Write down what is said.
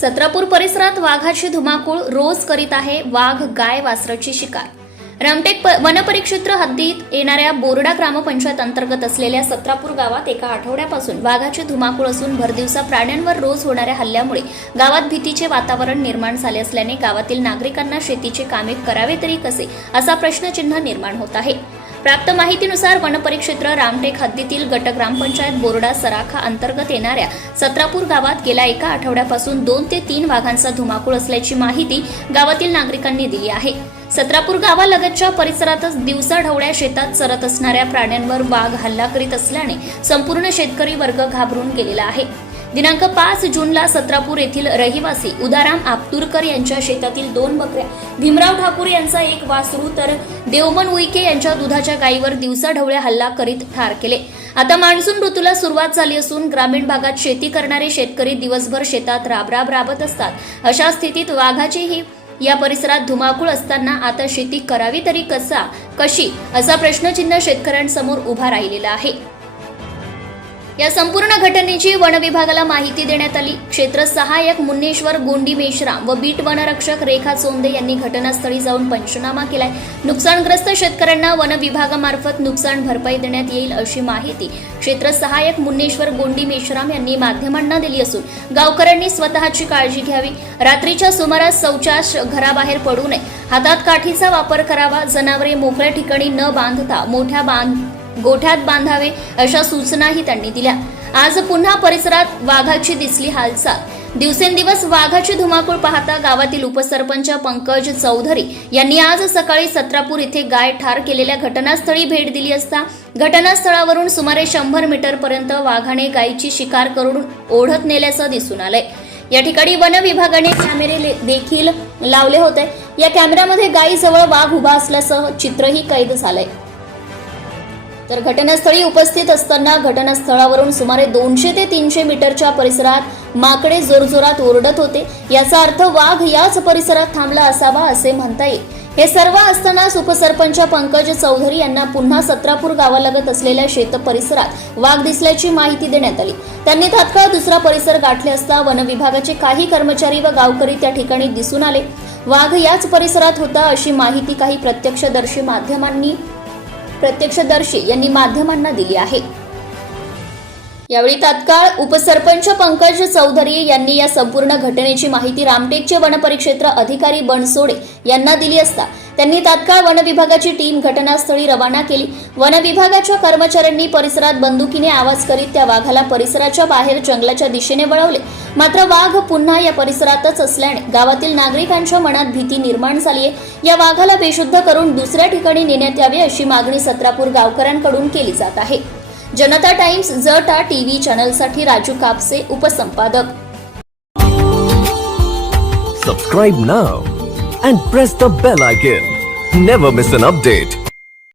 सत्रापूर परिसरात वाघाची धुमाकूळ रोज करीत आहे वाघ गाय वासराची शिकार. रामटेक प- वनपरिक्षेत्र हद्दीत येणाऱ्या बोर्डा ग्रामपंचायत अंतर्गत असलेल्या सत्रापूर गावात एका आठवड्यापासून वाघाची धुमाकूळ असून भरदिवसा प्राण्यांवर रोज होणाऱ्या हल्ल्यामुळे गावात भीतीचे वातावरण निर्माण झाले असल्याने गावातील नागरिकांना शेतीचे कामे करावे तरी कसे असा प्रश्नचिन्ह निर्माण होत आहे. प्राप्त माहितीनुसार वनपरिक्षेत्र रामटेक हद्दीतील गट ग्रामपंचायत बोर्डा सराखा अंतर्गत येणाऱ्या सत्रापूर गावात गेल्या एका आठवड्यापासून दोन ते तीन वाघांचा धुमाकूळ असल्याची माहिती गावातील नागरिकांनी दिली आहे. सत्रापूर गावालगतच्या परिसरातच दिवसा ढवळ्या शेतात चरत असणाऱ्या प्राण्यांवर वाघ हल्ला करीत असल्याने संपूर्ण शेतकरी वर्ग घाबरून गेलेला आहे. दिनांक पाच जूनला सत्रापूर येथील रहिवासी उदाराम आपतुरकर यांच्या शेतातील दोन बकऱ्या भीमराव ठाकूर यांचा एक वासरू तर देवमन उईके यांच्या दुधाच्या गायीवर दिवसा ढवळ्या हल्ला करीत ठार केले. आता मान्सून ऋतूला सुरुवात झाली असून ग्रामीण भागात शेती करणारे शेतकरी दिवसभर शेतात राबराब राबत असतात. अशा स्थितीत वाघाचीही या परिसरात धुमाकूळ असताना आता शेती करावी तरी कसा कशी असा प्रश्नचिन्ह शेतकऱ्यांसमोर उभा राहिलेला आहे. या संपूर्ण घटनेची वन विभागाला माहिती देण्यात आली. क्षेत्र सहाय्यक मुन्नेश्वर गोंडी मेश्राम व बीट वनरक्षक रेखा चोंदे यांनी घटनास्थळी जाऊन पंचनामा केलाय. नुकसानग्रस्त शेतकऱ्यांना वन विभागामार्फत नुकसान भरपाई देण्यात येईल अशी माहिती क्षेत्र सहाय्यक मुन्नेश्वर गोंडी मेश्राम यांनी माध्यमांना दिली असून गावकऱ्यांनी स्वतःची काळजी घ्यावी. रात्रीच्या सुमारास शौचास घराबाहेर पडू नये. हातात काठीचा वापर करावा. जनावरे मोकळ्या ठिकाणी न बांधता मोठ्या बांध गोठ्यात बांधावे अशा सूचनाही त्यांनी दिल्या. आज पुन्हा परिसरात वाघाची दिसली हालचाल. दिवसेंदिवस वाघाची धुमाकूळ पाहता गावातील उपसरपंच पंकज चौधरी यांनी आज सकाळी सत्रापूर इथे गाय ठार केलेल्या घटनास्थळी भेट दिली असता घटनास्थळावरून सुमारे शंभर मीटर पर्यंत वाघाने गायीची शिकार करून ओढत नेल्याचं दिसून आलंय. या ठिकाणी वन विभागाने कॅमेरे ले- देखील लावले होते. या कॅमेऱ्यामध्ये गायीजवळ वाघ उभा असल्यासह चित्रही कैद झालंय. तर घटनास्थळी उपस्थित असताना घटनास्थळावरून सुमारे दोनशे ते तीनशे मीटरच्या परिसरात माकडे जोरजोरात ओरडत होते. याचा अर्थ वाघ याच परिसरात थांबला असावा असे म्हणता येईल. हे सर्व असतानाच उपसरपंच पंकज चौधरी यांना पुन्हा सत्रापूर गावालगत असलेल्या शेत परिसरात वाघ दिसल्याची माहिती देण्यात आली. त्यांनी तात्काळ दुसरा परिसर गाठले असता वन विभागाचे काही कर्मचारी व गावकरी त्या ठिकाणी दिसून आले. वाघ याच परिसरात होता अशी माहिती काही प्रत्यक्षदर्शी माध्यमांनी प्रत्यक्षदर्शी यांनी माध्यमांना दिली आहे. यावेळी तात्काळ उपसरपंच पंकज चौधरी यांनी या संपूर्ण घटनेची माहिती रामटेकचे वनपरिक्षेत्र अधिकारी बनसोडे यांना दिली असता त्यांनी तात्काळ वन विभागाची टीम घटनास्थळी रवाना केली. वन विभागाच्या कर्मचाऱ्यांनी परिसरात बंदुकीने आवाज करीत त्या वाघाला परिसराच्या बाहेर जंगलाच्या दिशेने वळवले. मात्र वाघ पुन्हा या परिसरातच असल्याने गावातील नागरिकांच्या मनात भीती निर्माण झाली आहे. या वाघाला बेशुद्ध करून दुसऱ्या ठिकाणी नेण्यात यावे अशी मागणी सत्रापूर गावकऱ्यांकडून केली जात आहे. जनता टाइम्स जटा टीवी चैनल साथ Raju Kapse उपसंपादक. Subscribe now and press the bell icon never miss an update